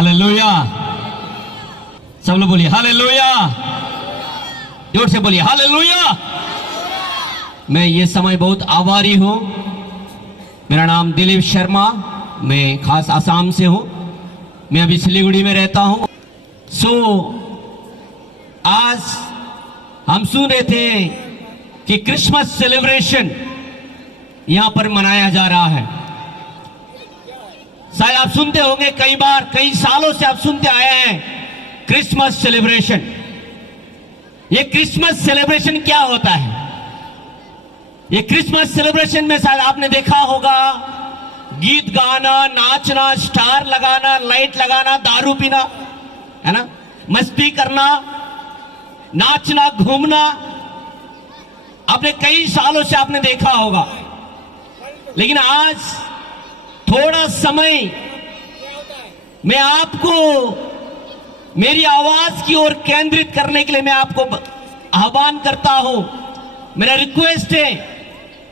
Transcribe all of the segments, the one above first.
Hallelujah. सब लोग बोलिए हालेलुया, जोर से बोलिए हालेलुया। मैं ये समय बहुत आभारी हूं। मेरा नाम दिलीप शर्मा, मैं खास आसाम से हूं। मैं अभी सिलीगुड़ी में रहता हूं। आज हम सुन रहे थे कि क्रिसमस सेलिब्रेशन यहां पर मनाया जा रहा है। शायद आप सुनते होंगे, कई बार कई सालों से आप सुनते आए हैं क्रिसमस सेलिब्रेशन। ये क्रिसमस सेलिब्रेशन क्या होता है? ये क्रिसमस सेलिब्रेशन में शायद आपने देखा होगा गीत गाना, नाचना, स्टार लगाना, लाइट लगाना, दारू पीना, है ना, मस्ती करना, नाचना, घूमना। आपने कई सालों से आपने देखा होगा। लेकिन आज थोड़ा समय मैं आपको मेरी आवाज की ओर केंद्रित करने के लिए मैं आपको आह्वान करता हूं। मेरा रिक्वेस्ट है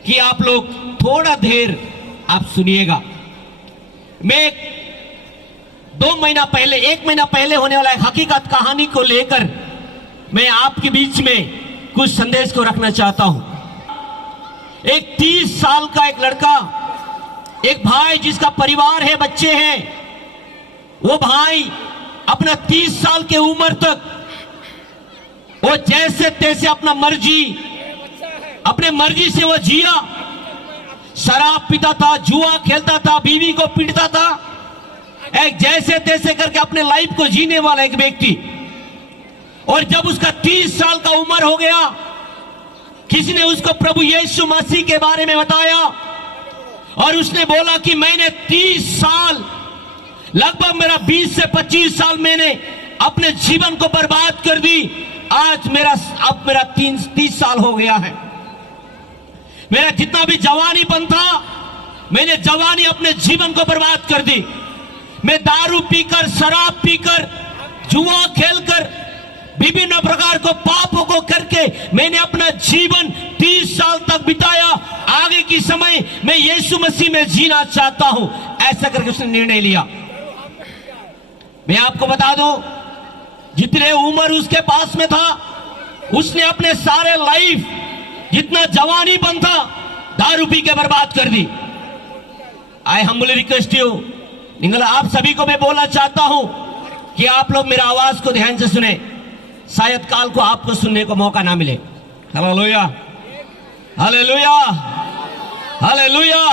कि आप लोग थोड़ा देर आप सुनिएगा। मैं 1 महीना पहले होने वाला एक हकीकत कहानी को लेकर मैं आपके बीच में कुछ संदेश को रखना चाहता हूं। एक 30 साल का एक लड़का, एक भाई जिसका परिवार है, बच्चे हैं, वो भाई अपना 30 साल के उम्र तक वो जैसे तैसे अपने मर्जी से वो जिया। शराब पीता था, जुआ खेलता था, बीवी को पीटता था, एक जैसे तैसे करके अपने लाइफ को जीने वाला एक व्यक्ति। और जब उसका 30 साल का उम्र हो गया, किसी ने उसको प्रभु यीशु मसीह के बारे में बताया और उसने बोला कि मैंने 30 साल, लगभग मेरा 20 से 25 साल मैंने अपने जीवन को बर्बाद कर दी। आज मेरा 30 साल हो गया है। मेरा जितना भी जवानीपन था, मैंने जवानी अपने जीवन को बर्बाद कर दी। मैं दारू पीकर, शराब पीकर, जुआ खेलकर, विभिन्न प्रकार को पापों को करके मैंने अपना जीवन 30 साल तक बिताया। आगे की समय मैं यीशु मसीह में जीना चाहता हूं, ऐसा करके उसने निर्णय लिया। मैं आपको बता दूं, जितने उम्र उसके पास में था, उसने अपने सारे लाइफ, जितना जवानीपन था, दारू पी के बर्बाद कर दी। आई हम्बली रिक्वेस्ट यू, आप सभी को मैं बोलना चाहता हूं कि आप लोग मेरा आवाज को ध्यान से सुने। शायद काल को आपको सुनने को मौका ना मिले। Hallelujah, hallelujah, hallelujah.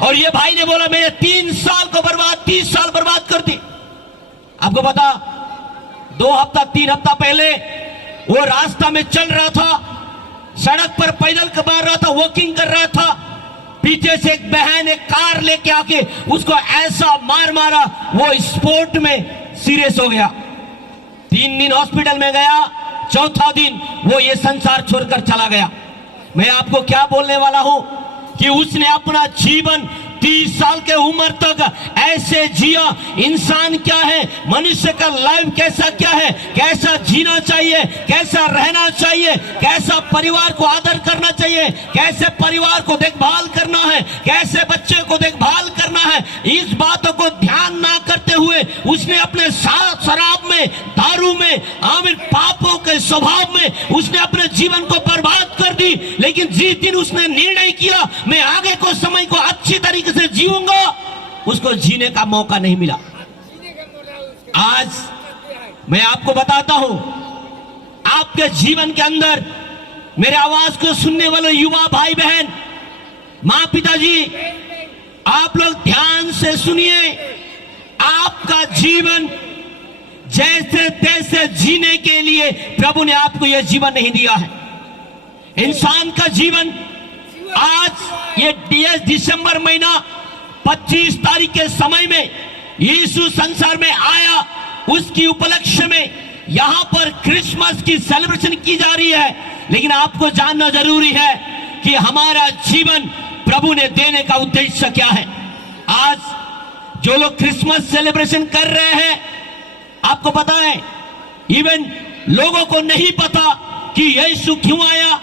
और ये भाई ने बोला मैंने 30 साल बर्बाद कर दी। आपको पता, 2 हफ्ता 3 हफ्ता पहले वो रास्ता में चल रहा था, सड़क पर पैदल मार रहा था, वॉकिंग कर रहा था। पीछे से एक बहन एक कार लेके आके उसको ऐसा मारा, वो स्पोर्ट में सीरियस हो गया। 3 दिन हॉस्पिटल में गया, 4था दिन वो ये संसार छोड़कर चला गया। मैं आपको क्या बोलने वाला हूं कि उसने अपना जीवन 30 साल के उम्र तक ऐसे जिया। इंसान क्या है, मनुष्य का लाइफ कैसा क्या है, कैसा जीना चाहिए, कैसा रहना चाहिए, कैसा परिवार को आदर करना चाहिए, कैसे परिवार को देखभाल करना है, कैसे बच्चे को देखभाल करना है, इस बातों को ध्यान ना करते हुए उसने अपने शराब में, दारू में, आमिर पापों के स्वभाव में उसने अपने जीवन को बर्बाद कर दी। लेकिन जिस दिन उसने निर्णय किया मैं आगे को समय को अच्छी तरीके से जीऊंगा, उसको जीने का मौका नहीं मिला। आज मैं आपको बताता हूं, आपके जीवन के अंदर मेरे आवाज को सुनने वाले युवा भाई बहन, मां पिताजी, आप लोग ध्यान से सुनिए। आपका जीवन जैसे तैसे जीने के लिए प्रभु ने आपको यह जीवन नहीं दिया है। इंसान का जीवन, आज ये दिसंबर महीना 25 तारीख के समय में यीशु संसार में आया, उसकी उपलक्ष्य में यहां पर क्रिसमस की सेलिब्रेशन की जा रही है। लेकिन आपको जानना जरूरी है कि हमारा जीवन प्रभु ने देने का उद्देश्य क्या है। आज जो लोग क्रिसमस सेलिब्रेशन कर रहे हैं, आपको पता है, इवन लोगों को नहीं पता कि यीशु क्यों आया,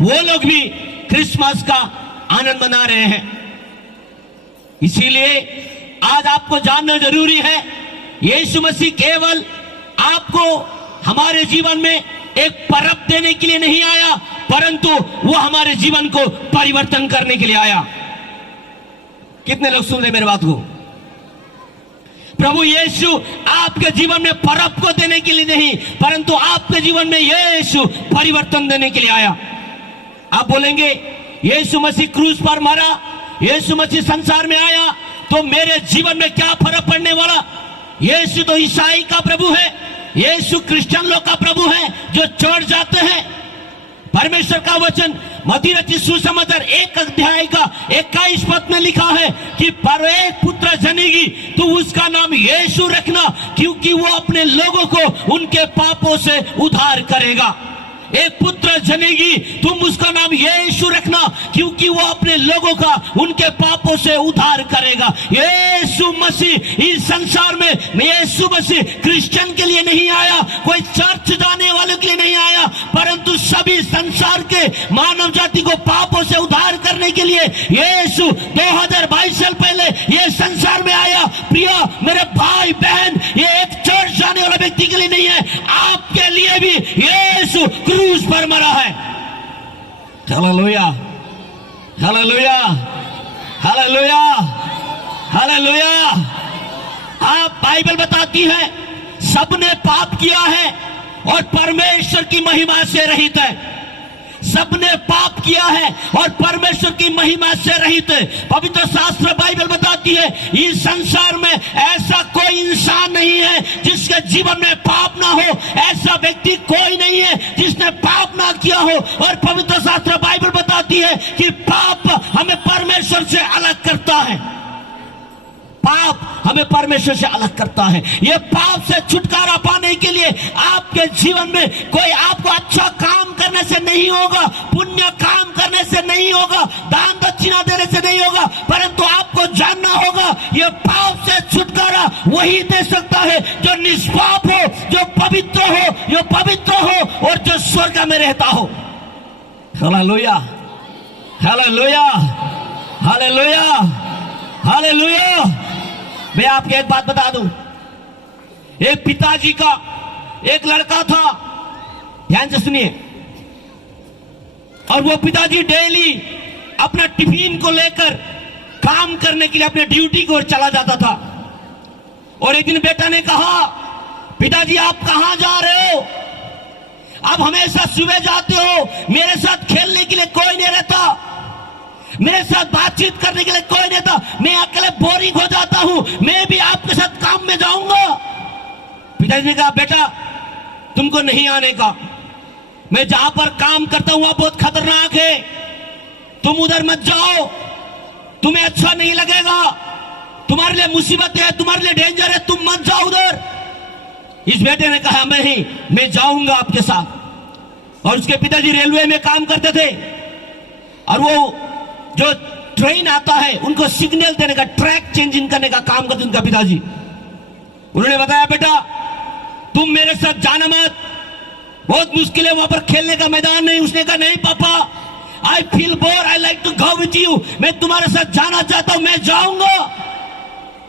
वो लोग भी क्रिसमस का आनंद मना रहे हैं। इसीलिए आज आपको जानना जरूरी है यीशु मसीह केवल आपको हमारे जीवन में एक परब देने के लिए नहीं आया, परंतु वो हमारे जीवन को परिवर्तन करने के लिए आया। कितने लोग सुन रहे मेरी बात को? प्रभु यीशु आपके जीवन में परब को देने के लिए नहीं, परंतु आपके जीवन में यीशु परिवर्तन देने के लिए आया। आप बोलेंगे यीशु मसीह क्रूस पर मरा, यीशु मसीह संसार में आया, तो मेरे जीवन में क्या फर्क पड़ने वाला? यीशु तो ईसाई का प्रभु है, यीशु क्रिश्चियन लोग का प्रभु है जो चढ़ जाते हैं। परमेश्वर का वचन मत्ती रचित सुसमाचार 1 अध्याय का 21 पद में लिखा है कि पर एक पुत्र जनेगी तो उसका नाम यीशु रखना, क्योंकि वो अपने लोगों को उनके पापों से उद्धार करेगा। एक पुत्र जनेगी, तुम उसका नाम यीशु रखना, क्योंकि वो अपने लोगों का उनके पापों से उद्धार करेगा। यीशु मसीह इस संसार में, यीशु मसीह क्रिश्चियन के लिए नहीं आया, कोई चर्च जाने वालों के लिए नहीं आया, परंतु सभी संसार के मानव जाति को पापों से उद्धार करने के लिए यीशु 2022 साल पहले ये संसार में आया। प्रिय मेरे भाई बहन, ये एक चर्च जाने वाला व्यक्ति के लिए नहीं है, आपके लिए भी यीशु क्रूस पर मरा है। Hallelujah, hallelujah, hallelujah, hallelujah. आप बाइबल बताती है सबने पाप किया है और परमेश्वर की महिमा से रहित है। सबने पाप किया है और परमेश्वर की महिमा से रहित है। पवित्र शास्त्र बाइबल बताती है इस संसार में ऐसा कोई इंसान नहीं है जिसके जीवन में पाप ना हो, ऐसा व्यक्ति कोई नहीं है जिसने पाप ना किया हो। और पवित्र शास्त्र बाइबल बताती है कि पाप हमें परमेश्वर से अलग करता है। पाप हमें परमेश्वर से अलग करता है। ये पाप से छुटकारा पाने के लिए आपके जीवन में कोई आपको अच्छा काम करने से नहीं होगा, पुण्य काम करने से नहीं होगा, दान दक्षिणा देने से नहीं होगा, परंतु आपको जानना होगा ये पाप से छुटकारा वही दे सकता है जो निष्पाप हो, जो पवित्र हो और जो स्वर्ग में रहता हो। Hallelujah, hallelujah, hallelujah, hallelujah. मैं आपको एक बात बता दूं, एक पिताजी का एक लड़का था, ध्यान से सुनिए, और वो पिताजी डेली अपना टिफिन को लेकर काम करने के लिए अपने ड्यूटी की ओर चला जाता था। और एक दिन बेटा ने कहा, पिताजी आप कहां जा रहे हो? आप हमेशा सुबह जाते हो, मेरे साथ खेलने के लिए कोई नहीं रहता, मेरे साथ बातचीत करने के लिए कोई नहीं था, मैं अकेले बोरिंग हो जाता हूं, मैं भी आपके साथ काम में जाऊंगा। पिताजी ने कहा, बेटा तुमको नहीं आने का, मैं जहां पर काम करता हूं वहां बहुत खतरनाक है, तुम उधर मत जाओ, तुम्हें अच्छा नहीं लगेगा, तुम्हारे लिए मुसीबत है, तुम्हारे लिए डेंजर है, तुम मत जाओ उधर। इस बेटे ने कहा, मैं जाऊंगा आपके साथ। और उसके पिताजी रेलवे में काम करते थे, और वो जो ट्रेन आता है उनको सिग्नल देने का, ट्रैक चेंजिंग करने का काम करते उनका पिताजी। उन्होंने बताया, बेटा तुम मेरे साथ जाना मत, बहुत मुश्किल है, वहां पर खेलने का मैदान नहीं। उसने कहा, नहीं पापा, I feel bore, I like to go with you, मैं तुम्हारे साथ जाना चाहता हूं, मैं जाऊंगा।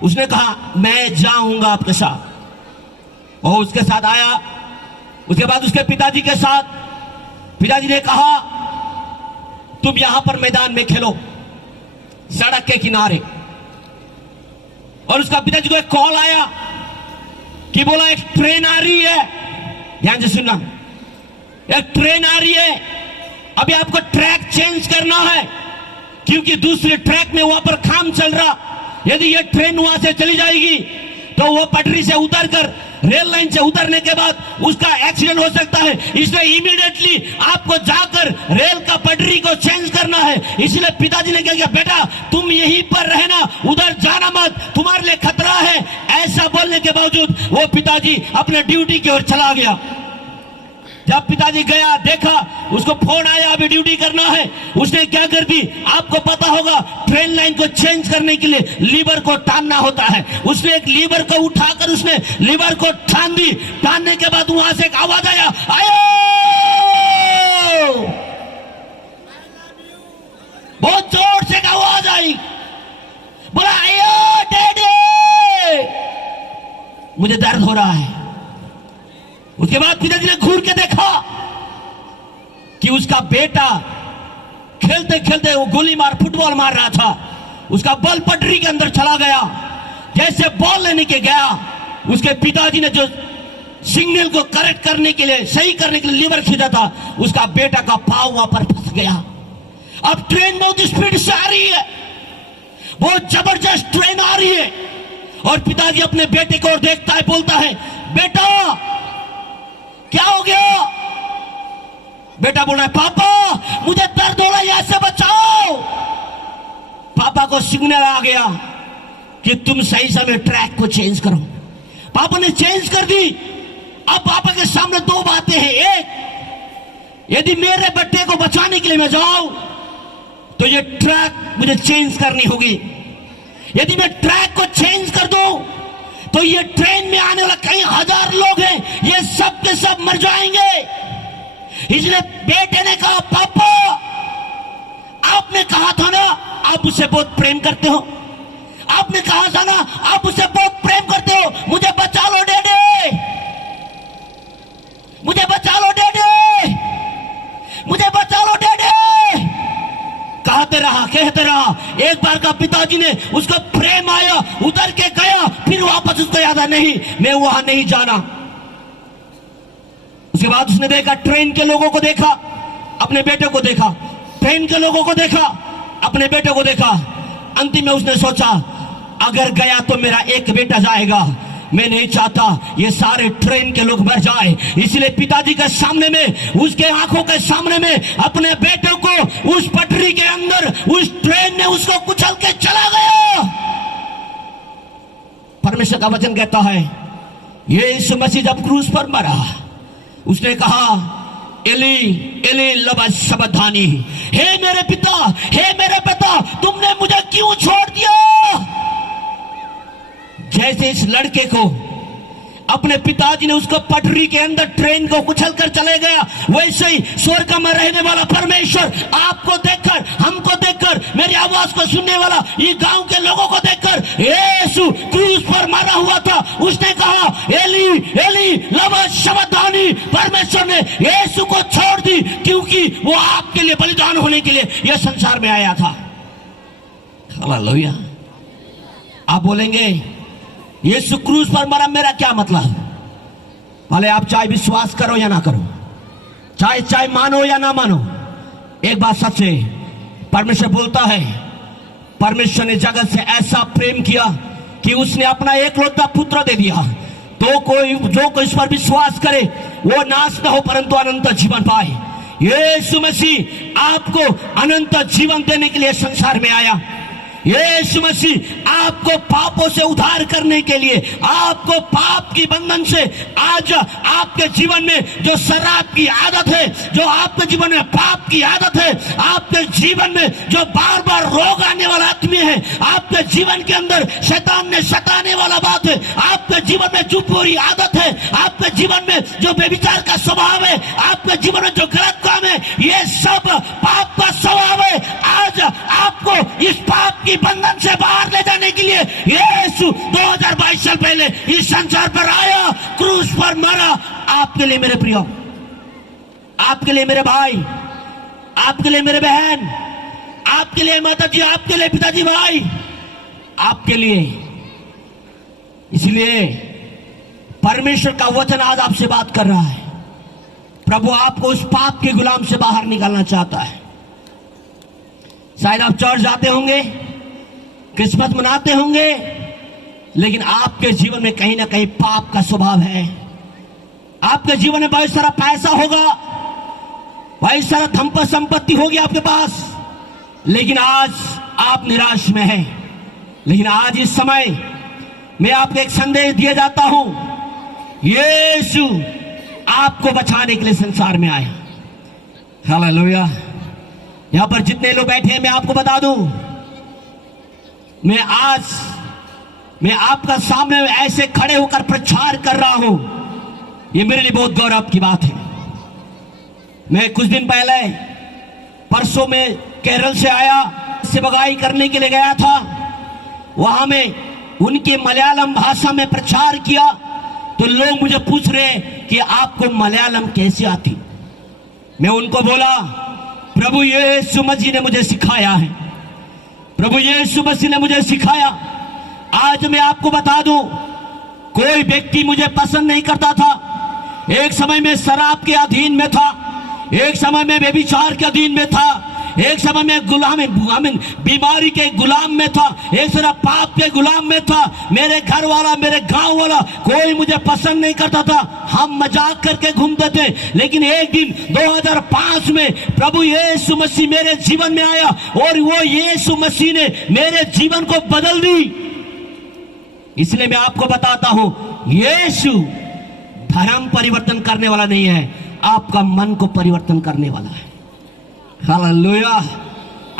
उसने कहा, मैं जाऊंगा आपके साथ। और उसके साथ आया। उसके बाद उसके पिताजी के साथ, पिताजी ने कहा, तुम यहां पर मैदान में खेलो, सड़क के किनारे। और उसका पिताजी को एक कॉल आया कि बोला एक ट्रेन आ रही है, ध्यान से सुनना, एक ट्रेन आ रही है, अभी आपको ट्रैक चेंज करना है, क्योंकि दूसरे ट्रैक में वहां पर काम चल रहा, यदि ये ट्रेन वहां से चली जाएगी तो वो पटरी से उतरकर, रेल लाइन से उतरने के बाद उसका एक्सीडेंट हो सकता है, इसलिए इमीडिएटली आपको जाकर रेल का पटरी को चेंज करना है। इसलिए पिताजी ने कहा, बेटा तुम यहीं पर रहना, उधर जाना मत, तुम्हारे लिए खतरा है। ऐसा बोलने के बावजूद वो पिताजी अपने ड्यूटी की ओर चला गया। जब पिताजी गया, देखा उसको फोन आया, अभी ड्यूटी करना है, उसने क्या कर दी, आपको पता होगा ट्रेन लाइन को चेंज करने के लिए लीवर को टानना होता है। उसने एक लीवर को उठाकर उसने लीवर को टान दी। टानने के बाद वहां से एक आवाज आया, आयो, बहुत जोर से एक आवाज आई, बोला आयो डैडी। मुझे दर्द हो रहा है। उसके बाद पिताजी ने घूर के देखा कि उसका बेटा खेलते खेलते वो गोली मार फुटबॉल मार रहा था, उसका बॉल पटरी के अंदर चला गया। जैसे बॉल लेने के गया, उसके पिताजी ने जो सिग्नल को करेक्ट करने के लिए, सही करने के लिए लीवर खींचा था, उसका बेटा का पांव वहां पर फंस गया। अब ट्रेन बहुत स्पीड से आ रही है, बहुत जबरदस्त ट्रेन आ रही है, और पिताजी अपने बेटे को देखता है, बोलता है, बेटा क्या हो गया? बेटा बोल रहा है, पापा मुझे दर्द हो रहा है, ऐसे बचाओ। पापा को सिग्नल आ गया कि तुम सही समय ट्रैक को चेंज करो। पापा ने चेंज कर दी। अब पापा के सामने दो बातें हैं। एक, यदि मेरे बेटे को बचाने के लिए मैं जाऊं तो ये ट्रैक मुझे चेंज करनी होगी। यदि मैं ट्रैक को चेंज कर दूं तो ये ट्रेन में आने वाला कई हजार लोग हैं, ये सब के सब मर जाएंगे। इसलिए बेटे ने कहा, पापा आपने कहा था ना आप उसे बहुत प्रेम करते हो, आपने कहा था ना आप उसे बहुत प्रेम करते हो, मुझे बचा लो डैडी, मुझे बचा लो डैडी, मुझे बचा लो डैडी। कहते रहा। एक बार का पिताजी ने उसको प्रेम आया, उतर के गया, फिर वापस उसको याद आया, नहीं मैं वहां नहीं जाना। उसके बाद उसने देखा, ट्रेन के लोगों को देखा, अपने बेटे को देखा, ट्रेन के लोगों को देखा, अपने बेटे को देखा। अंतिम में उसने सोचा, अगर गया तो मेरा एक बेटा जाएगा, मैं नहीं चाहता ये सारे ट्रेन के लोग मर जाए। इसलिए पिताजी के सामने में, उसके आंखों के सामने में अपने बेटे को उस पटरी के अंदर उस ट्रेन ने उसको कुचल के चला गया। परमेश्वर का वचन कहता है, यीशु मसीह जब क्रूस पर मरा, उसने कहा, एली एली लमा सबक्तानी, हे मेरे पिता तुमने मुझे क्यों छोड़ दिया? जैसे इस लड़के को अपने पिताजी ने उसको पटरी के अंदर ट्रेन को कुचल कर चले गया, वैसे ही स्वर्ग में रहने वाला परमेश्वर आपको देखकर, हमको देखकर, मेरी आवाज को सुनने वाला ये गांव के लोगों को देखकर, यीशु क्रूस पर मरा हुआ था, उसने कहा, एली एली लमा सबक्तानी। परमेश्वर ने यीशु को छोड़ दी, क्योंकि वो आपके लिए बलिदान होने के लिए यह संसार में आया था। हालेलुया। आप बोलेंगे, यीशु क्रूस पर मरा, मेरा क्या मतलब? भले आप चाहे विश्वास करो या ना करो, चाहे मानो या ना मानो, एक बात सच है, परमेश्वर बोलता है, परमेश्वर ने जगत से ऐसा प्रेम किया कि उसने अपना एकलौता पुत्र दे दिया, तो जो कोई इस पर विश्वास करे वो नाश न हो परंतु अनंत जीवन पाए। यीशु मसीह आपको अनंत जीवन देने के लिए संसार में आया। यीशु मसीह आपको पापों से उद्धार करने के लिए, आपको पाप की बंधन से, आज आपके जीवन में जो शराब की आदत है, जो आपके जीवन में पाप की आदत है, आपके जीवन में जो बार बार रोग आने वाला आदमी है, आपके जीवन के अंदर शैतान ने सताने वाला बात है, आपके जीवन में जो बुरी आदत है, आपके जीवन में जो व्यभिचार का स्वभाव है, आपके जीवन में जो गलत काम है, ये सब पाप का स्वभाव है। आज आपको इस पाप की बंधन से बाहर ले जाने के लिए यीशु 2022 साल पहले इस संसार पर आया, क्रूस पर मरा। आपके लिए मेरे प्रियो, आपके लिए मेरे भाई, आपके लिए मेरे बहन, आपके लिए माता जी, आपके लिए पिताजी, भाई, आपके लिए। इसलिए परमेश्वर का वचन आज आपसे बात कर रहा है। प्रभु आपको उस पाप के गुलाम से बाहर निकालना चाहता है। शायद आप चर्च जाते होंगे, क्रिसमस मनाते होंगे, लेकिन आपके जीवन में कहीं ना कहीं पाप का स्वभाव है। आपके जीवन में बहुत सारा पैसा होगा, बहुत सारा धन संपत्ति होगी आपके पास, लेकिन आज आप निराश में हैं। लेकिन आज इस समय मैं आपको एक संदेश दिया जाता हूं, यीशु आपको बचाने के लिए संसार में आया। हालेलुया। यहां पर जितने लोग बैठे हैं, मैं आपको बता दूं, मैं आपका सामने ऐसे खड़े होकर प्रचार कर रहा हूं, ये मेरे लिए बहुत गौरव की बात है। मैं कुछ दिन पहले, परसों में केरल से आया, से बगाई करने के लिए गया था। वहां में उनके मलयालम भाषा में प्रचार किया तो लोग मुझे पूछ रहे कि आपको मलयालम कैसे आती। मैं उनको बोला प्रभु यीशु मसीह ने मुझे सिखाया है, प्रभु यीशु मसीह ने मुझे सिखाया। आज मैं आपको बता दूं, कोई व्यक्ति मुझे पसंद नहीं करता था। एक समय में शराब के अधीन में था, एक समय में व्यभिचार के अधीन में था, एक समय में बीमारी के गुलाम में था, एक समय पाप के गुलाम में था। मेरे घर वाला, मेरे गांव वाला कोई मुझे पसंद नहीं करता था। हम मजाक करके घूमते थे। लेकिन एक दिन 2005 में प्रभु यीशु मसीह मेरे जीवन में आया और वो यीशु मसीह ने मेरे जीवन को बदल दी। इसलिए मैं आपको बताता हूं, यीशु धर्म परिवर्तन करने वाला नहीं है, आपका मन को परिवर्तन करने वाला है। हालेलुया।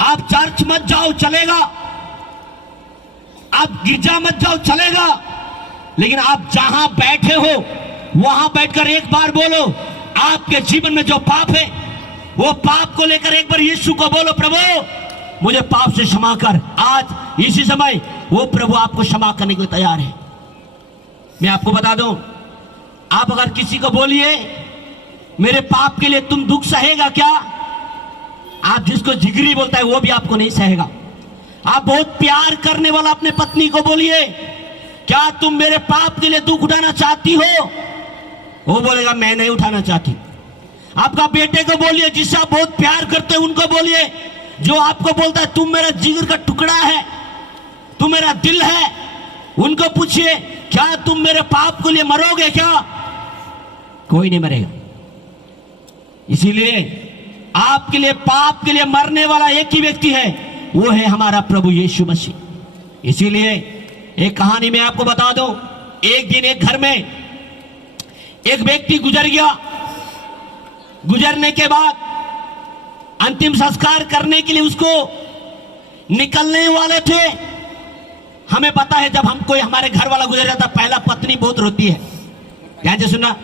आप चर्च मत जाओ चलेगा, आप गिरजा मत जाओ चलेगा, लेकिन आप जहां बैठे हो वहां बैठकर एक बार बोलो, आपके जीवन में जो पाप है वो पाप को लेकर एक बार यीशु को बोलो, प्रभु मुझे पाप से क्षमा कर। आज इसी समय वो प्रभु आपको क्षमा करने के लिए तैयार है। मैं आपको बता दूं, आप अगर किसी को बोलिए मेरे पाप के लिए तुम दुख सहेगा क्या, आप जिसको जिगरी बोलता है वो भी आपको नहीं सहेगा। आप बहुत प्यार करने वाला अपने पत्नी को बोलिए क्या तुम मेरे पाप के लिए दुख उठाना चाहती हो, वो बोलेगा मैं नहीं उठाना चाहती। आपका बेटे को बोलिए, जिससे आप बहुत प्यार करते हैं उनको बोलिए, जो आपको बोलता है तुम मेरा जिगर का टुकड़ा है, तुम मेरा दिल है, उनको पूछिए क्या तुम मेरे पाप के लिए मरोगे क्या, कोई नहीं मरेगा। इसीलिए आपके लिए, पाप के लिए मरने वाला एक ही व्यक्ति है, वो है हमारा प्रभु यीशु मसीह। इसीलिए एक कहानी में आपको बता दूं, एक दिन एक घर में एक व्यक्ति गुजर गया। गुजरने के बाद अंतिम संस्कार करने के लिए उसको निकलने वाले थे। हमें पता है जब हमको हमारे घर वाला गुजर जाता, पहला पत्नी बहुत रोती है। ध्यान से सुनना,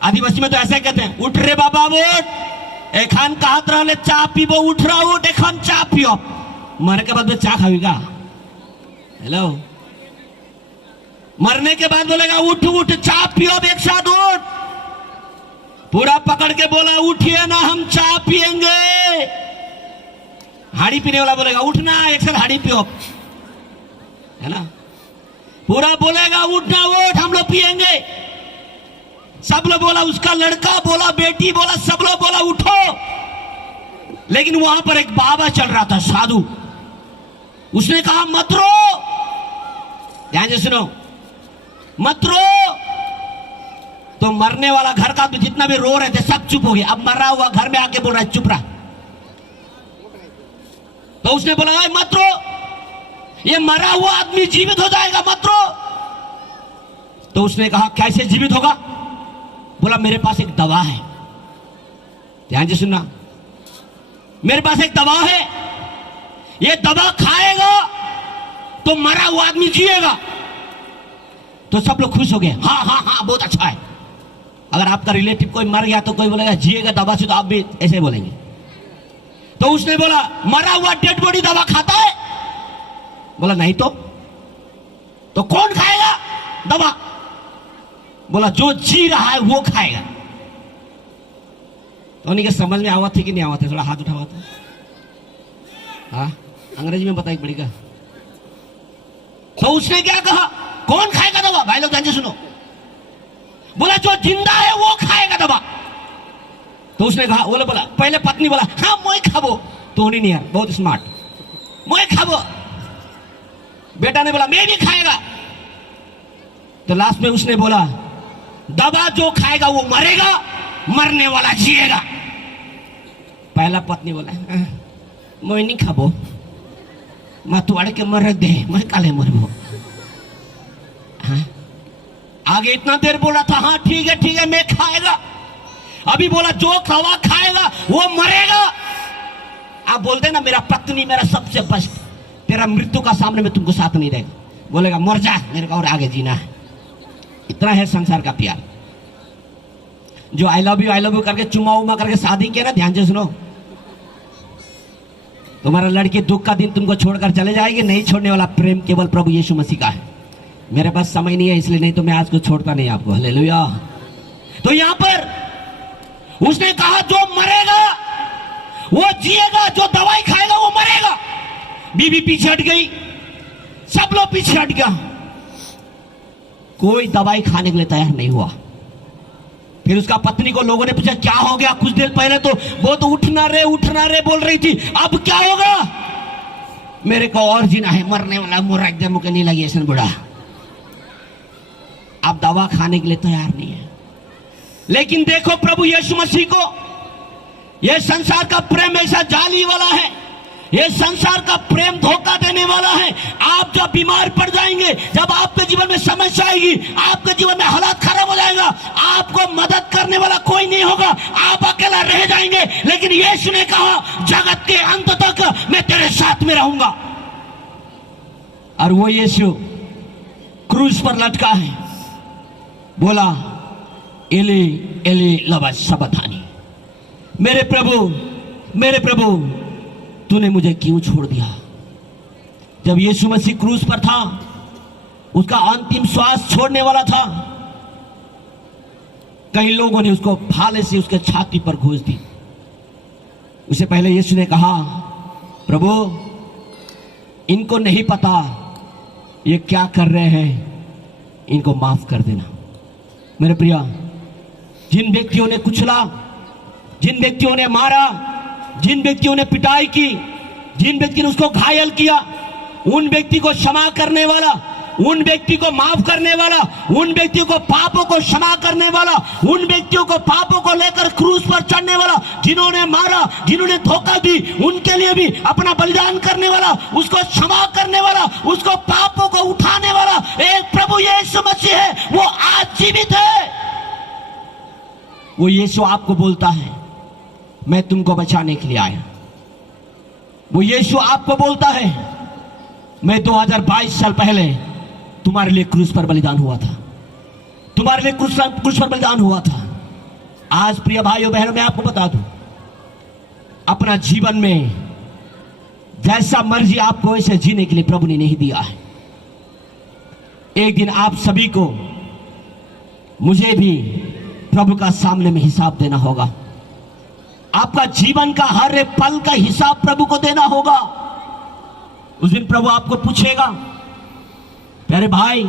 आदिवासी में तो ऐसे कहते हैं, उठ रे बाबा उठ, एखान कहत रहे चा पीबो, उठ रहा उठ एखान चा पियो। मरने के बाद में चा खाएगा। हेलो, मरने के बाद बोलेगा उठ उठ चा पियो, एक साथ उठ। पूरा पकड़ के बोला उठिए ना हम चा पिएंगे। हाड़ी पीने वाला बोलेगा उठना एक साथ हाड़ी पियो, है ना। पूरा बोलेगा उठना उठ हम लोग पिएंगे। सब लोग बोला, उसका लड़का बोला, बेटी बोला, सब लोग बोला उठो। लेकिन वहां पर एक बाबा चल रहा था, साधु। उसने कहा मत रो, ध्यान से सुनो, मत रो। तो मरने वाला घर का जितना भी रो रहे थे सब चुप हो गया। अब मरा हुआ घर में आके बोल रहा है चुप रहा। तो उसने बोला मत रो, ये मरा हुआ आदमी जीवित हो जाएगा, मत रो। तो उसने कहा कैसे जीवित होगा? बोला मेरे पास एक दवा है। ध्यान से सुनना, मेरे पास एक दवा है, ये दवा खाएगा तो मरा हुआ आदमी जिएगा। तो सब लोग खुश हो गए, हाँ हाँ हाँ बहुत अच्छा है। अगर आपका रिलेटिव कोई मर गया तो कोई बोलेगा जिएगा दवा से, तो आप भी ऐसे बोलेंगे। तो उसने बोला मरा हुआ डेड बॉडी दवा खाता है? बोला नहीं। तो कौन खाएगा दवा? बोला जो जी रहा है वो खाएगा। तो उन्हीं के समझ में आवा थे कि नहीं आवा थे? थोड़ा हाथ उठावा था। हाँ, अंग्रेजी में बताइए पड़ेगा। तो उसने क्या कहा, कौन खाएगा दवा? भाई लोग ध्यान से सुनो। बोला जो जिंदा है वो खाएगा दवा। तो उसने कहा, बोला पहले पत्नी बोला हाँ मोए खाबो। तो नहीं यार, बहुत स्मार्ट, मोए खाबो। बेटा ने बोला मैं भी खाएगा। तो लास्ट में उसने बोला दवा जो खाएगा वो मरेगा, मरने वाला जिएगा। पहला पत्नी बोला मैं नहीं खाबो, मैं तुआड़ के मर दे, मैं काले मरबो। हाँ? आगे इतना देर बोला था हाँ ठीक है मैं खाएगा। अभी बोला जो खवा खाएगा वो मरेगा। आप बोलते ना मेरा पत्नी मेरा सबसे बेस्ट, तेरा मृत्यु का सामने में तुमको साथ नहीं रहेगा। बोलेगा मर जा, मेरे को और आगे जीना है। इतना है संसार का प्यार। जो आई लव यू करके चुमा उमा करके शादी किया ना, ध्यान से सुनो, तुम्हारा लड़की दुख का दिन तुमको छोड़कर चले जाएगी, नहीं छोड़ने वाला प्रेम केवल प्रभु यीशु मसीह का है। मेरे पास समय नहीं है इसलिए, नहीं तो मैं आज को छोड़ता नहीं आपको। हालेलुया। तो यहां पर उसने कहा जो मरेगा वो जिएगा, जो दवाई खाएगा वो मरेगा। बीवी पीछे हट गई, सब लोग पीछे हट गया, कोई दवाई खाने के लिए तैयार नहीं हुआ। फिर उसका पत्नी को लोगों ने पूछा क्या हो गया, कुछ देर पहले तो वो तो उठना रे बोल रही थी, अब क्या होगा? मेरे को और जीना है, मरने वाला मुर्रा एकदम मुझे नहीं लगी ऐसा बुढ़ा, अब दवा खाने के लिए तैयार नहीं है। लेकिन देखो प्रभु यीशु मसीह को, यह संसार का प्रेम ऐसा जाली वाला है, यह संसार का प्रेम धोखा देने वाला है। आप जब बीमार पड़ जाएंगे, जब आपके जीवन में समस्या आएगी, आपके जीवन में हालात खराब हो जाएगा, आपको मदद करने वाला कोई नहीं होगा, आप अकेला रह जाएंगे। लेकिन यीशु ने कहा जगत के अंत तक मैं तेरे साथ में रहूंगा। और वो यीशु क्रूस पर लटका है, बोला एली एली लमा सबक्तानी, मेरे प्रभु तूने मुझे क्यों छोड़ दिया। जब यीशु मसीह क्रूस पर था, उसका अंतिम श्वास छोड़ने वाला था, कई लोगों ने उसको भाले से उसके छाती पर घोंस दी। उससे पहले यीशु ने कहा प्रभु इनको नहीं पता ये क्या कर रहे हैं, इनको माफ कर देना। मेरे प्रिय, जिन व्यक्तियों ने कुचला, जिन व्यक्तियों ने मारा, जिन व्यक्तियों ने पिटाई की, जिन व्यक्ति ने उसको घायल किया, उन व्यक्ति को क्षमा करने वाला, उन व्यक्ति को माफ करने वाला, उन व्यक्तियों को पापों को क्षमा करने वाला, उन व्यक्तियों को पापों को लेकर क्रूस पर चढ़ने वाला, जिन्होंने मारा, जिन्होंने धोखा दी, उनके लिए भी अपना बलिदान करने वाला, उसको क्षमा करने वाला, उसको पापों को उठाने वाला एक प्रभु यीशु मसीह है। वो आज जीवित है। वो यीशु आपको बोलता है मैं तुमको बचाने के लिए आया। वो यीशु आपको बोलता है मैं 2022 साल पहले तुम्हारे लिए क्रूस पर बलिदान हुआ था, तुम्हारे लिए क्रूस पर बलिदान हुआ था। आज प्रिय भाइयों बहनों, मैं आपको बता दूं, अपना जीवन में जैसा मर्जी आपको वैसे जीने के लिए प्रभु ने नहीं दिया है। एक दिन आप सभी को, मुझे भी प्रभु का सामने में हिसाब देना होगा। आपका जीवन का हर एक पल का हिसाब प्रभु को देना होगा। उस दिन प्रभु आपको पूछेगा प्यारे भाई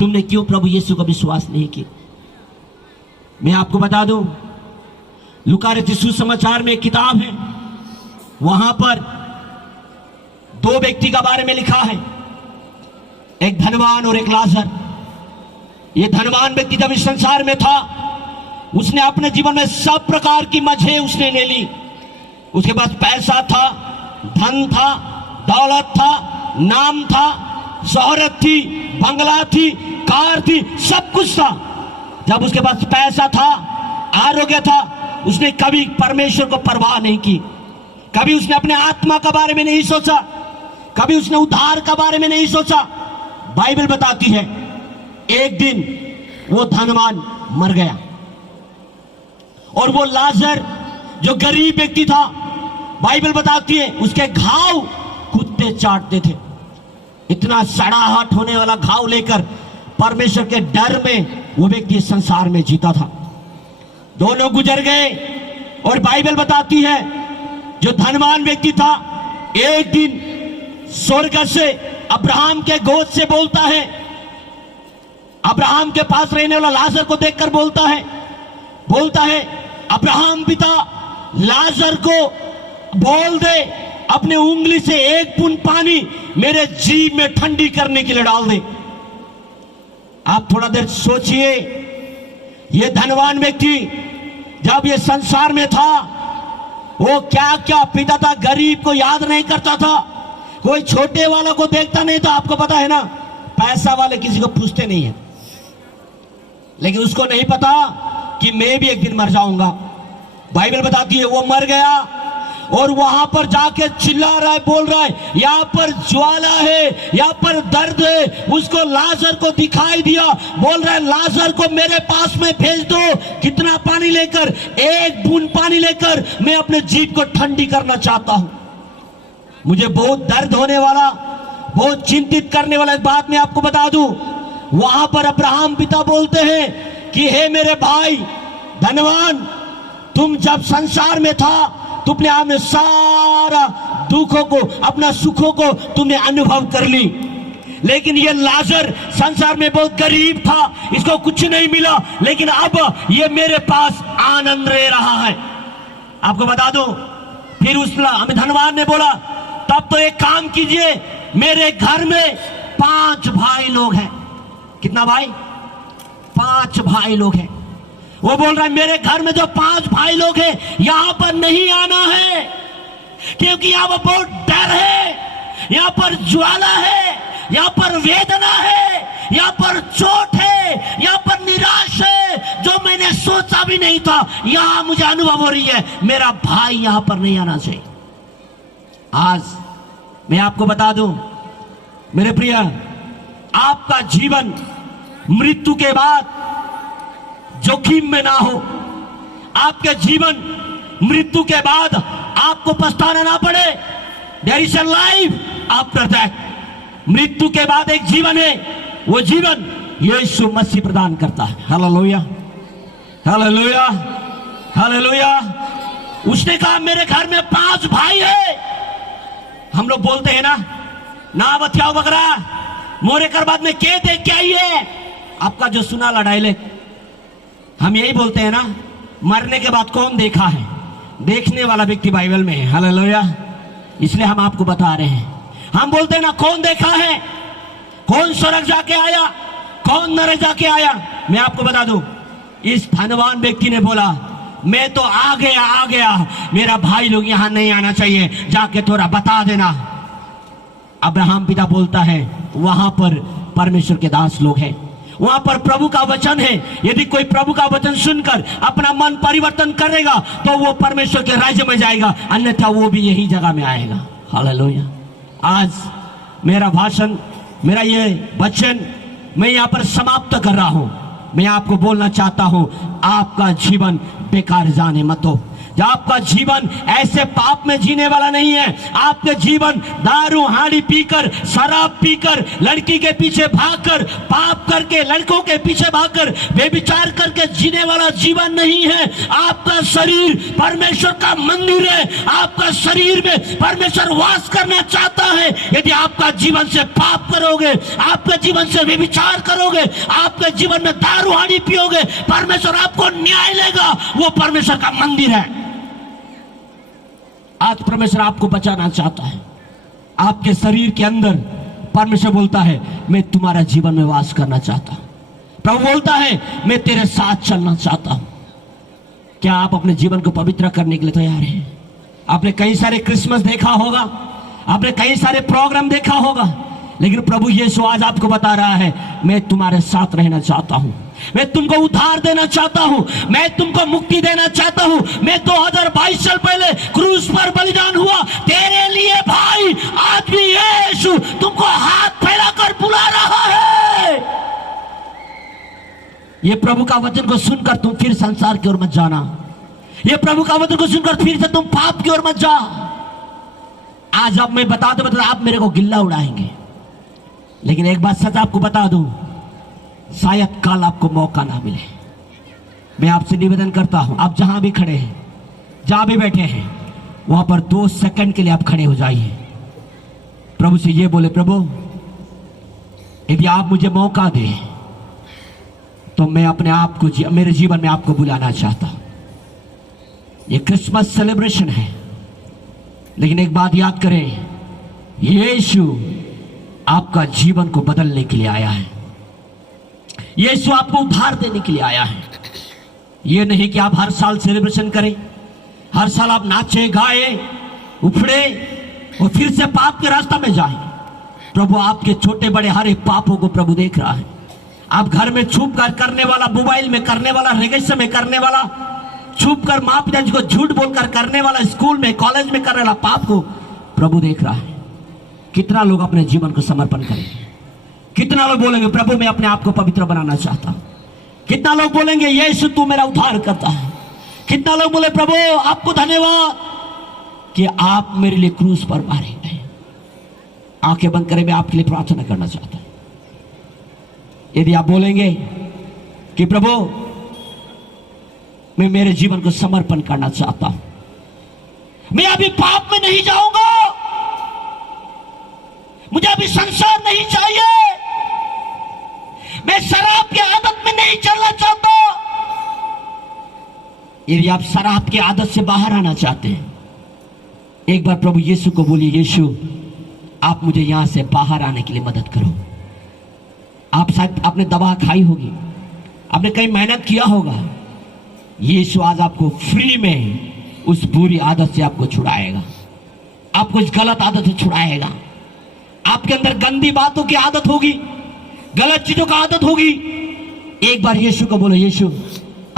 तुमने क्यों प्रभु यीशु का विश्वास नहीं किया। मैं आपको बता दूं, लूका रचित सुसमाचार में एक किताब है, वहां पर दो व्यक्ति का बारे में लिखा है, एक धनवान और एक लाजर। ये धनवान व्यक्ति जब इस संसार में था, उसने अपने जीवन में सब प्रकार की मजे उसने ले ली। उसके पास पैसा था, धन था, दौलत था, नाम था, शोहरत थी, बंगला थी, कार थी, सब कुछ था। जब उसके पास पैसा था, आरोग्य था, उसने कभी परमेश्वर को परवाह नहीं की, कभी उसने अपने आत्मा के बारे में नहीं सोचा, कभी उसने उद्धार के बारे में नहीं सोचा। बाइबल बताती है एक दिन वो धनवान मर गया और वो लाजर जो गरीब व्यक्ति था, बाइबल बताती है उसके घाव कुत्ते चाटते थे। इतना सड़ाहट होने वाला घाव लेकर परमेश्वर के डर में वो व्यक्ति संसार में जीता था। दोनों गुजर गए और बाइबल बताती है जो धनवान व्यक्ति था एक दिन स्वर्ग से अब्राहम के गोद से बोलता है, अब्राहम के पास रहने वाला लाजर को देखकर बोलता है अब्राहम पिता लाजर को बोल दे अपने उंगली से एक बूंद पानी मेरे जीभ में ठंडी करने के लिए डाल दे। आप थोड़ा देर सोचिए, ये धनवान व्यक्ति जब ये संसार में था वो क्या क्या पीता था, गरीब को याद नहीं करता था, कोई छोटे वाला को देखता नहीं था। आपको पता है ना, पैसा वाले किसी को पूछते नहीं है, लेकिन उसको नहीं पता कि मैं भी एक दिन मर जाऊंगा। बाइबल बताती है वो मर गया और वहां पर जाके चिल्ला रहा है, बोल रहा है यहाँ पर ज्वाला है, यहाँ पर दर्द है। उसको लाजर को दिखाई दिया, बोल रहा है लाजर को मेरे पास में भेज दो। कितना पानी लेकर? एक बूंद पानी लेकर मैं अपने जीभ को ठंडी करना चाहता हूं। मुझे बहुत दर्द होने वाला, बहुत चिंतित करने वाला एक बात मैं आपको बता दूं। वहां पर अब्राहम पिता बोलते हैं कि हे मेरे भाई धनवान, तुम जब संसार में था तुमने आपने सारा दुखों को, अपना सुखों को तुमने अनुभव कर ली, लेकिन ये लाजर संसार में बहुत गरीब था, इसको कुछ नहीं मिला, लेकिन अब ये मेरे पास आनंद ले रहा है। आपको बता दो, फिर उस हमें धनवान ने बोला तब तो एक काम कीजिए, मेरे घर में 5 भाई लोग हैं। कितना भाई? 5 भाई लोग हैं। वो बोल रहा है मेरे घर में जो 5 भाई लोग हैं यहां पर नहीं आना है, क्योंकि यहां पर बहुत डर है, यहां पर ज्वाला है, यहां पर वेदना है, यहां पर चोट है, यहां पर निराश है, जो मैंने सोचा भी नहीं था, यहां मुझे अनुभव हो रही है, मेरा भाई यहां पर नहीं आना चाहिए। आज मैं आपको बता दूं मेरे प्रिय, आपका जीवन मृत्यु के बाद जोखिम में ना हो, आपके जीवन मृत्यु के बाद आपको पछताना ना पड़े। There is a life after that. मृत्यु के बाद एक जीवन है, वो जीवन यीशु मसीह प्रदान करता है। Hallelujah, hallelujah, hallelujah. उसने कहा मेरे घर में 5 भाई है। हम लोग बोलते हैं ना बतियाओ बकरा मोरे कर बाद में के देख के आई है। आपका जो सुना ला डायलेक्ट, हम यही बोलते हैं ना, मरने के बाद कौन देखा है? देखने वाला व्यक्ति बाइबल में है। हालेलुया। इसलिए हम आपको बता रहे हैं, हम बोलते हैं ना कौन देखा है, कौन स्वर्ग जाके आया, कौन नरक जाके आया। मैं आपको बता दूं, इस धनवान व्यक्ति ने बोला मैं तो आ गया, मेरा भाई लोग यहां नहीं आना चाहिए, जाके थोड़ा बता देना। अब्राहम पिता बोलता है वहां पर परमेश्वर के दास लोग हैं, वहां पर प्रभु का वचन है। यदि कोई प्रभु का वचन सुनकर अपना मन परिवर्तन करेगा तो वो परमेश्वर के राज्य में जाएगा, अन्यथा वो भी यही जगह में आएगा। हालेलुया। आज मेरा भाषण, मेरा ये वचन मैं यहां पर समाप्त कर रहा हूं। मैं आपको बोलना चाहता हूं, आपका जीवन बेकार जाने मत हो। आपका जीवन ऐसे पाप में जीने वाला नहीं है। आपका जीवन दारू हांडी पीकर, शराब पीकर, लड़की के पीछे भागकर, पाप करके, लड़कों के पीछे भागकर, बेविचार करके जीने वाला जीवन नहीं है। आपका शरीर परमेश्वर का मंदिर है। आपका शरीर में परमेश्वर वास करना चाहता है। यदि आपका जीवन से पाप करोगे, आपके जीवन से बेविचार करोगे, आपके जीवन में दारू हांडी पियोगे, परमेश्वर आपको न्याय लेगा। वो परमेश्वर का मंदिर है। आज परमेश्वर आपको बचाना चाहता है। आपके शरीर के अंदर परमेश्वर बोलता है मैं तुम्हारा जीवन में वास करना चाहता हूं। प्रभु बोलता है मैं तेरे साथ चलना चाहता हूं। क्या आप अपने जीवन को पवित्र करने के लिए तैयार हैं? आपने कई सारे क्रिसमस देखा होगा, आपने कई सारे प्रोग्राम देखा होगा, लेकिन प्रभु यीशु आज आपको बता रहा है मैं तुम्हारे साथ रहना चाहता हूं, मैं तुमको उद्धार देना चाहता हूं, मैं तुमको मुक्ति देना चाहता हूं। मैं 2022 साल पहले क्रूस पर बलिदान हुआ तेरे लिए भाई। आज भी यीशु तुमको हाथ फैलाकर बुला रहा है। ये प्रभु का वचन को सुनकर तुम फिर संसार की ओर मत जाना। ये प्रभु का वचन को सुनकर फिर से तुम पाप की ओर मत जा। आज अब मैं बताते आप मेरे को गिल्ला उड़ाएंगे, लेकिन एक बात सच आपको बता दूं, शायद कल आपको मौका ना मिले। मैं आपसे निवेदन करता हूं, आप जहां भी खड़े हैं, जहां भी बैठे हैं, वहां पर 2 सेकंड के लिए आप खड़े हो जाइए। प्रभु से ये बोले, प्रभु यदि आप मुझे मौका दें तो मैं अपने आप को मेरे जीवन में आपको बुलाना चाहता हूं। ये क्रिसमस सेलिब्रेशन है, लेकिन एक बात याद करें, यीशु आपका जीवन को बदलने के लिए आया है। यीशु आपको उद्धार देने के लिए आया है। यह नहीं कि आप हर साल सेलिब्रेशन करें, हर साल आप नाचे गाए उफड़े और फिर से पाप के रास्ते में जाएं। प्रभु आपके छोटे बड़े हर एक पापों को प्रभु देख रहा है। आप घर में छुप कर करने वाला, मोबाइल में करने वाला, रेगिस्तान में करने वाला, छुप कर माँ पिता जी को झूठ बोलकर करने वाला, स्कूल में कॉलेज में करने वाला पाप को प्रभु देख रहा है। कितना लोग अपने जीवन को समर्पण करेंगे? कितना लोग बोलेंगे प्रभु मैं अपने आप को पवित्र बनाना चाहता हूं? कितना लोग बोलेंगे यीशु तू मेरा उद्धार करता है? कितना लोग बोले प्रभु आपको धन्यवाद कि आप मेरे लिए क्रूस पर मारे गए। आंखें बंद करें, मैं आपके लिए प्रार्थना करना चाहता हूं। यदि आप बोलेंगे कि प्रभु मैं मेरे जीवन को समर्पण करना चाहता हूं, मैं अभी पाप में नहीं जाऊंगा, मुझे अभी संसार नहीं चाहिए, मैं शराब की आदत में नहीं चलना चाहता। यदि आप शराब की आदत से बाहर आना चाहते हैं, एक बार प्रभु यीशु को बोलिए, यीशु आप मुझे यहां से बाहर आने के लिए मदद करो। आप शायद आपने दवा खाई होगी, आपने कहीं मेहनत किया होगा, यीशु आज आपको फ्री में उस बुरी आदत से आपको छुड़ाएगा, आपको इस गलत आदत से छुड़ाएगा। आपके अंदर गंदी बातों की आदत होगी, गलत चीजों का आदत होगी, एक बार यीशु को बोलो, यीशु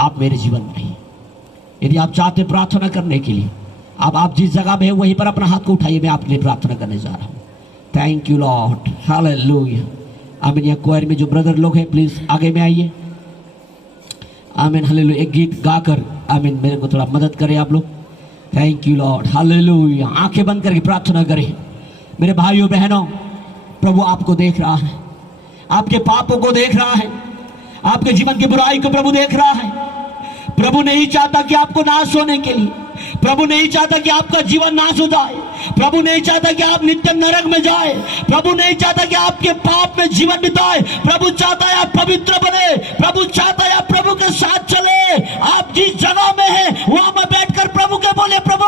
आप मेरे जीवन में नहीं। यदि आप चाहते प्रार्थना करने के लिए, आप जिस जगह में है वहीं पर अपना हाथ को उठाइए, मैं आपके लिए प्रार्थना करने जा रहा हूं। Thank you Lord, hallelujah. आमीन। यहाँ क्वायर में जो ब्रदर लोग हैं प्लीज आगे में आइए। आमीन, हालेलुया। एक गीत गाकर आमीन मेरे को थोड़ा मदद करें आप लोग। Thank you Lord, hallelujah. आंखें बंद करके प्रार्थना करें। मेरे भाइयों बहनों, प्रभु आपको देख रहा है, आपके पापों को देख रहा है, आपके जीवन की बुराई को प्रभु देख रहा है। प्रभु नहीं चाहता कि आपको नाश होने के लिए, प्रभु नहीं चाहता कि आपका जीवन नाश हो जाए, प्रभु नहीं चाहता कि आप नित्य नरक में जाए, प्रभु नहीं चाहता कि आपके पाप में जीवन बिताए। प्रभु चाहता है आप पवित्र बने, प्रभु चाहता है आप प्रभु के साथ चले। आप जिस जगह में हैं वहां पर बैठकर प्रभु के बोले, प्रभु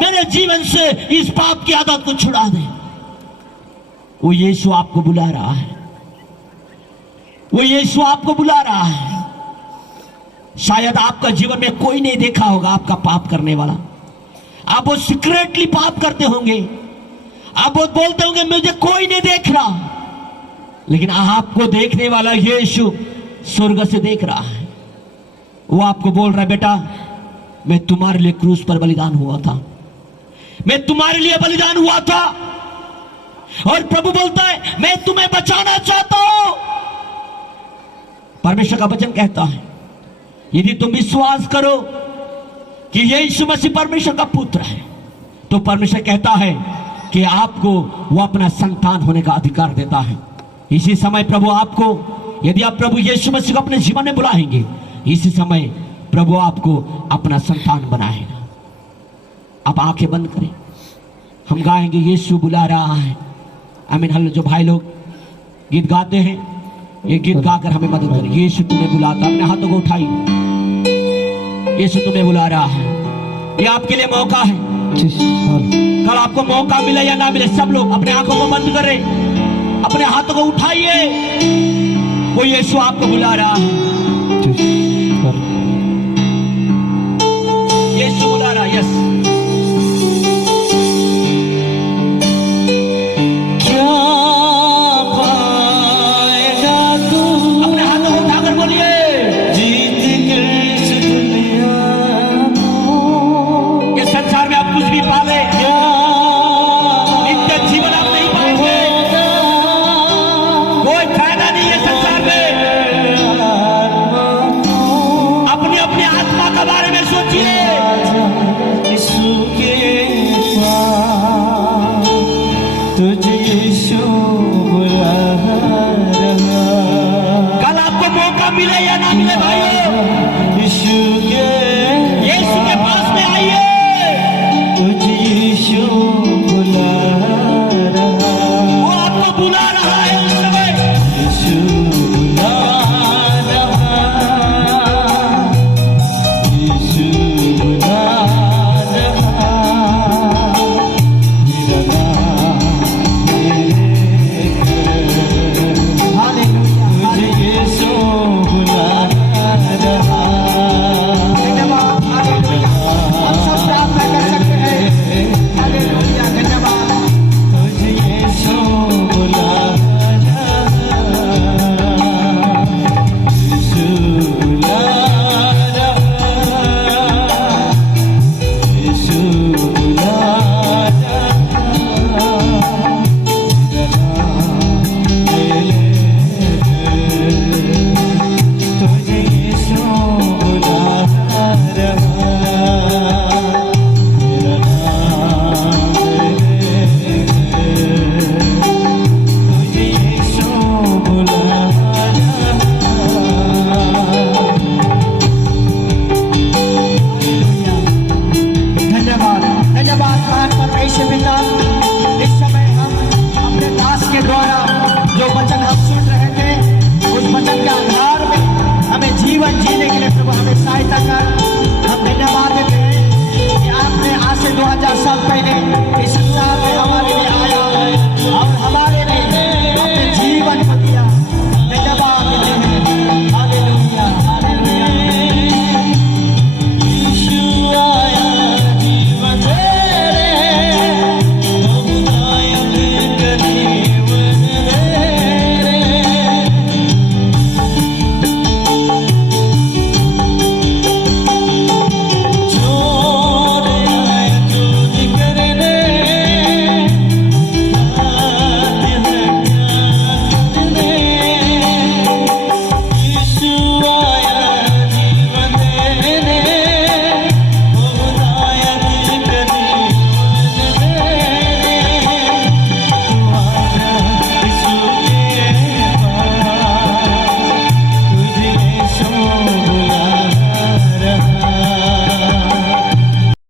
मेरे जीवन से इस पाप की आदत को छुड़ा दे। वो यीशु आपको बुला रहा है, वो यीशु आपको बुला रहा है। शायद आपका जीवन में कोई नहीं देखा होगा आपका पाप करने वाला, आप वो सीक्रेटली पाप करते होंगे, आप वो बोलते होंगे मुझे कोई नहीं देख रहा, लेकिन आपको देखने वाला यीशु स्वर्ग से देख रहा है। वो आपको बोल रहा है, बेटा मैं तुम्हारे लिए क्रूस पर बलिदान हुआ था, मैं तुम्हारे लिए बलिदान हुआ था। और प्रभु बोलता है मैं तुम्हें बचाना चाहता हूं। परमेश्वर का वचन कहता है यदि तुम विश्वास करो कि यीशु मसीह परमेश्वर का पुत्र है, तो परमेश्वर कहता है कि आपको वो अपना संतान होने का अधिकार देता है। इसी समय प्रभु आपको, यदि आप प्रभु यीशु मसीह को अपने जीवन में बुलाएंगे, इसी समय प्रभु आपको अपना संतान बनाएगा। आप आंखें बंद करें, हम गाएंगे यीशु बुला रहा है। आमीन। हम जो भाई लोग गीत गाते हैं, ये गीत गाकर हमें मदद करें। यीशु तुम्हें बुलाता, अपने हाथों को उठाइए, यीशु तुम्हें बुला रहा है। ये आपके लिए मौका है, कल आपको मौका मिले या ना मिले, सब लोग अपने आंखों को बंद करें, अपने हाथों को उठाइए। वो यीशु आपको बुला रहा है, यीशु बुला रहा है। यस, मिले या ना मिले भाइयों, यीशु के पास में आइए। तुझे यीशु बुला रहा, वो आपको बुला रहा है उस समय। यीशु बुला रहा, यीशु बुला रहा, मेरा नाम मेरे घर। तुझे यीशु बुला रहा, सहायता कर